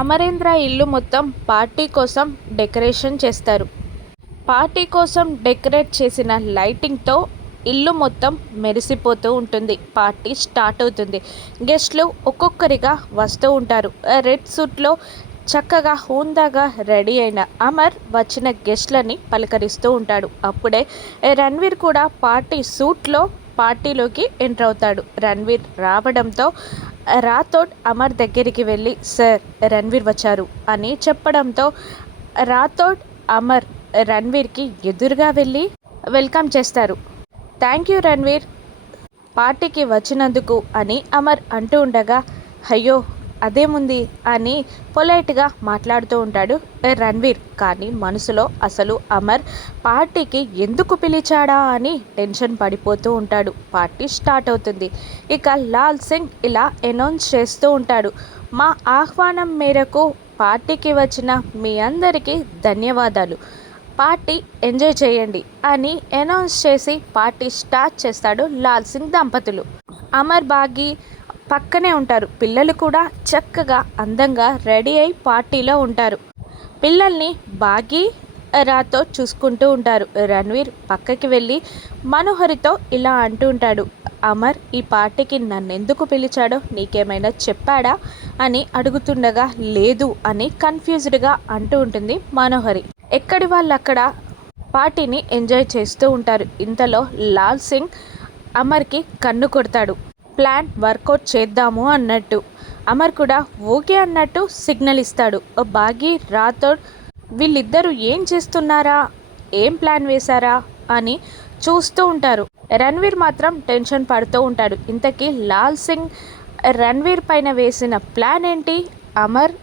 అమరేంద్ర ఇల్లు మొత్తం పార్టీ కోసం డెకరేషన్ చేస్తారు. పార్టీ కోసం డెకరేట్ చేసిన లైటింగ్తో ఇల్లు మొత్తం మెరిసిపోతూ ఉంటుంది. పార్టీ స్టార్ట్ అవుతుంది. గెస్ట్లు ఒక్కొక్కరిగా వస్తూ ఉంటారు. రెడ్ సూట్లో చక్కగా హుందాగా రెడీ అయిన అమర్ వచ్చిన గెస్ట్లని పలకరిస్తూ ఉంటాడు. అప్పుడే రణ్వీర్ కూడా పార్టీ సూట్లో పార్టీలోకి ఎంటర్ అవుతాడు. రణ్వీర్ రావడంతో రాథోడ్ అమర్ దగ్గరికి వెళ్ళి, సార్, రణ్వీర్ వచ్చారు అని చెప్పడంతో రాథోడ్ అమర్ రణ్వీర్కి ఎదురుగా వెళ్ళి వెల్కమ్ చేస్తారు. థ్యాంక్ యూ రణ్వీర్, పార్టీకి వచ్చినందుకు అని అమర్ అంటూ ఉండగా, అయ్యో అదేముంది అని పొలైట్గా మాట్లాడుతూ ఉంటాడు రణ్వీర్. కానీ మనసులో అసలు అమర్ పార్టీకి ఎందుకు పిలిచాడా అని టెన్షన్ పడిపోతూ ఉంటాడు. పార్టీ స్టార్ట్ అవుతుంది. ఇక లాల్ సింగ్ ఇలా అనౌన్స్ చేస్తూ ఉంటాడు, మా ఆహ్వానం మేరకు పార్టీకి వచ్చిన మీ అందరికీ ధన్యవాదాలు, పార్టీ ఎంజాయ్ చేయండి అని అనౌన్స్ చేసి పార్టీ స్టార్ట్ చేస్తాడు లాల్ సింగ్ దంపతులు. అమర్ బాగి పక్కనే ఉంటారు. పిల్లలు కూడా చక్కగా అందంగా రెడీ అయి పార్టీలో ఉంటారు. పిల్లల్ని బాగి రాతో చూసుకుంటూ ఉంటారు. రణ్వీర్ పక్కకి వెళ్ళి మనోహరితో ఇలా అంటూ ఉంటాడు, అమర్ ఈ పార్టీకి నన్నెందుకు పిలిచాడో నీకేమైనా చెప్పాడా అని అడుగుతుండగా, లేదు అని కన్ఫ్యూజ్డ్గా అంటూ ఉంటుంది మనోహరి. ఎక్కడి వాళ్ళు అక్కడ పార్టీని ఎంజాయ్ చేస్తూ ఉంటారు. ఇంతలో లాల్ సింగ్ అమర్కి కన్ను కొడతాడు. ప్లాన్ వర్కౌట్ చేద్దాము అన్నట్టు. అమర్ కూడా ఓకే అన్నట్టు సిగ్నల్ ఇస్తాడు. బాగి రాథోడ్ వీళ్ళిద్దరూ ఏం చేస్తున్నారా, ఏం ప్లాన్ వేశారా అని చూస్తూ ఉంటారు. రణ్వీర్ మాత్రం టెన్షన్ పడుతూ ఉంటాడు. ఇంతకీ లాల్ సింగ్ రణ్వీర్ పైన వేసిన ప్లాన్ ఏంటి? అమర్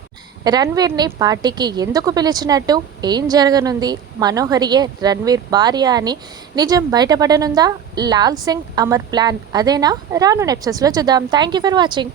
రణ్వీర్ని పార్టీకి ఎందుకు పిలిచినట్టు? ఏం జరగనుంది? మనోహరియే రణ్వీర్ భార్య అని నిజం బయటపడనుందా? లాల్ సింగ్ అమర్ ప్లాన్ అదేనా? రాను ఎపిసోడ్స్లో చూద్దాం. Thank you for watching.